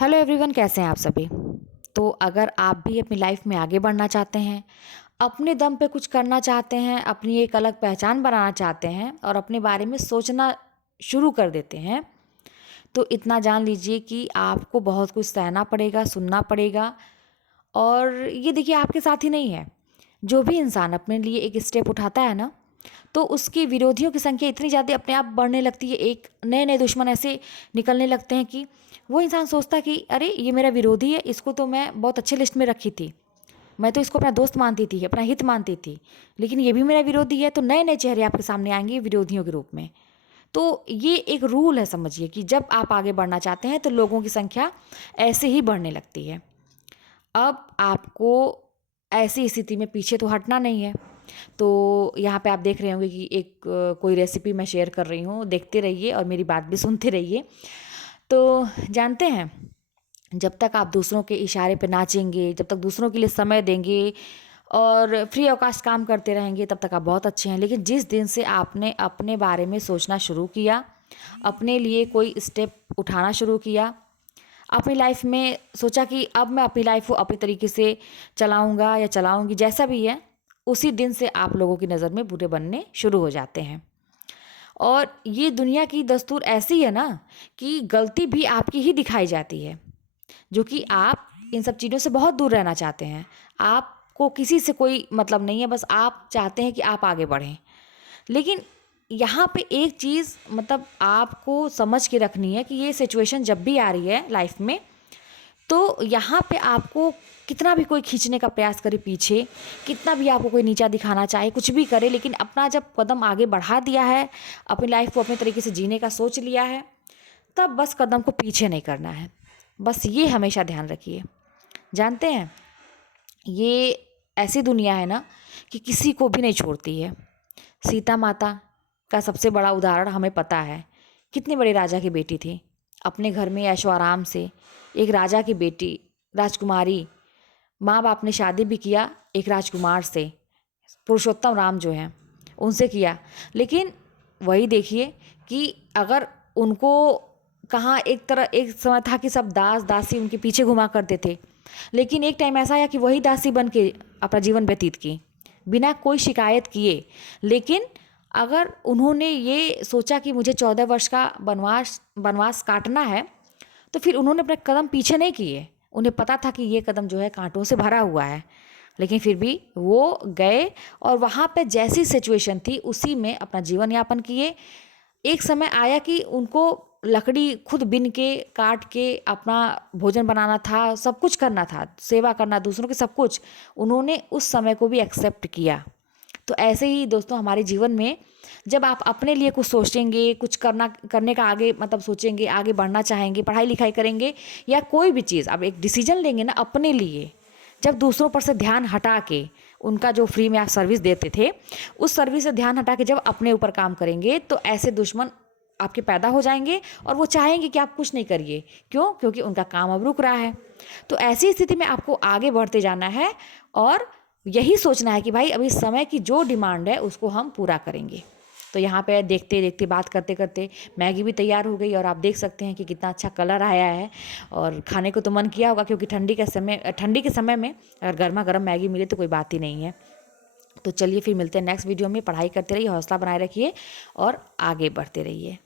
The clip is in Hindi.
हेलो एवरीवन, कैसे हैं आप सभी। तो अगर आप भी अपनी लाइफ में आगे बढ़ना चाहते हैं, अपने दम पे कुछ करना चाहते हैं, अपनी एक अलग पहचान बनाना चाहते हैं और अपने बारे में सोचना शुरू कर देते हैं, तो इतना जान लीजिए कि आपको बहुत कुछ सहना पड़ेगा, सुनना पड़ेगा। और ये देखिए, आपके साथ ही नहीं है। जो भी इंसान अपने लिए एक स्टेप उठाता है ना, तो उसके विरोधियों की संख्या इतनी ज़्यादा अपने आप बढ़ने लगती है। एक नए नए दुश्मन ऐसे निकलने लगते हैं कि वो इंसान सोचता है कि अरे ये मेरा विरोधी है, इसको तो मैं बहुत अच्छे लिस्ट में रखी थी, मैं तो इसको अपना दोस्त मानती थी, अपना हित मानती थी, लेकिन ये भी मेरा विरोधी है। तो नए नए चेहरे आपके सामने आएंगे विरोधियों के रूप में। तो ये एक रूल है, समझिए, कि जब आप आगे बढ़ना चाहते हैं तो लोगों की संख्या ऐसे ही बढ़ने लगती है। अब आपको ऐसी स्थिति में पीछे तो हटना नहीं है। तो यहाँ पे आप देख रहे होंगे कि एक कोई रेसिपी मैं शेयर कर रही हूँ, देखते रहिए और मेरी बात भी सुनते रहिए। तो जानते हैं, जब तक आप दूसरों के इशारे पे नाचेंगे, जब तक दूसरों के लिए समय देंगे और फ्री अवकाश काम करते रहेंगे, तब तक आप बहुत अच्छे हैं। लेकिन जिस दिन से आपने अपने बारे में सोचना शुरू किया, अपने लिए कोई स्टेप उठाना शुरू किया, अपनी लाइफ में सोचा कि अब मैं अपनी लाइफ को अपने तरीके से चलाऊंगा या चलाऊंगी, जैसा भी है, उसी दिन से आप लोगों की नज़र में बुरे बनने शुरू हो जाते हैं। और ये दुनिया की दस्तूर ऐसी है ना कि गलती भी आपकी ही दिखाई जाती है, जो कि आप इन सब चीज़ों से बहुत दूर रहना चाहते हैं। आपको किसी से कोई मतलब नहीं है, बस आप चाहते हैं कि आप आगे बढ़ें। लेकिन यहाँ पे एक चीज़ मतलब आपको समझ के रखनी है कि ये सिचुएशन जब भी आ रही है लाइफ में, तो यहाँ पे आपको कितना भी कोई खींचने का प्रयास करे पीछे, कितना भी आपको कोई नीचा दिखाना चाहे, कुछ भी करे, लेकिन अपना जब कदम आगे बढ़ा दिया है, अपनी लाइफ को अपने तरीके से जीने का सोच लिया है, तब बस कदम को पीछे नहीं करना है। बस ये हमेशा ध्यान रखिए। जानते हैं, ये ऐसी दुनिया है ना कि किसी को भी नहीं छोड़ती है। सीता माता का सबसे बड़ा उदाहरण हमें पता है। कितने बड़े राजा की बेटी थी, अपने घर में ऐशो आराम से एक राजा की बेटी, राजकुमारी, माँ बाप ने शादी भी किया एक राजकुमार से, पुरुषोत्तम राम जो हैं उनसे किया। लेकिन वही देखिए कि अगर उनको कहाँ, एक समय था कि सब दास दासी उनके पीछे घुमा करते थे, लेकिन एक टाइम ऐसा आया कि वही दासी बन के अपना जीवन व्यतीत की बिना कोई शिकायत किए। लेकिन अगर उन्होंने ये सोचा कि मुझे 14 वर्ष का वनवास वनवास काटना है, तो फिर उन्होंने अपने कदम पीछे नहीं किए। उन्हें पता था कि ये कदम जो है कांटों से भरा हुआ है, लेकिन फिर भी वो गए और वहाँ पे जैसी सिचुएशन थी उसी में अपना जीवन यापन किए। एक समय आया कि उनको लकड़ी खुद बिन के काट के अपना भोजन बनाना था, सब कुछ करना था, सेवा करना दूसरों की, सब कुछ उन्होंने उस समय को भी एक्सेप्ट किया। तो ऐसे ही दोस्तों, हमारे जीवन में जब आप अपने लिए कुछ सोचेंगे, कुछ करने का आगे मतलब सोचेंगे, आगे बढ़ना चाहेंगे, पढ़ाई लिखाई करेंगे या कोई भी चीज़, आप एक डिसीजन लेंगे ना अपने लिए, जब दूसरों पर से ध्यान हटा के, उनका जो फ्री में आप सर्विस देते थे उस सर्विस से ध्यान हटा के जब अपने ऊपर काम करेंगे, तो ऐसे दुश्मन आपके पैदा हो जाएंगे और वो चाहेंगे कि आप कुछ नहीं करिए। क्यों? क्योंकि उनका काम अब रुक रहा है। तो ऐसी स्थिति में आपको आगे बढ़ते जाना है और यही सोचना है कि भाई अभी समय की जो डिमांड है उसको हम पूरा करेंगे। तो यहाँ पे देखते देखते बात करते करते मैगी भी तैयार हो गई और आप देख सकते हैं कि कितना अच्छा कलर आया है और खाने को तो मन किया होगा, क्योंकि ठंडी के समय में अगर गर्मा गर्म मैगी मिले तो कोई बात ही नहीं है। तो चलिए फिर मिलते हैं नेक्स्ट वीडियो में। पढ़ाई करते रहिए, हौसला बनाए रखिए और आगे बढ़ते रहिए।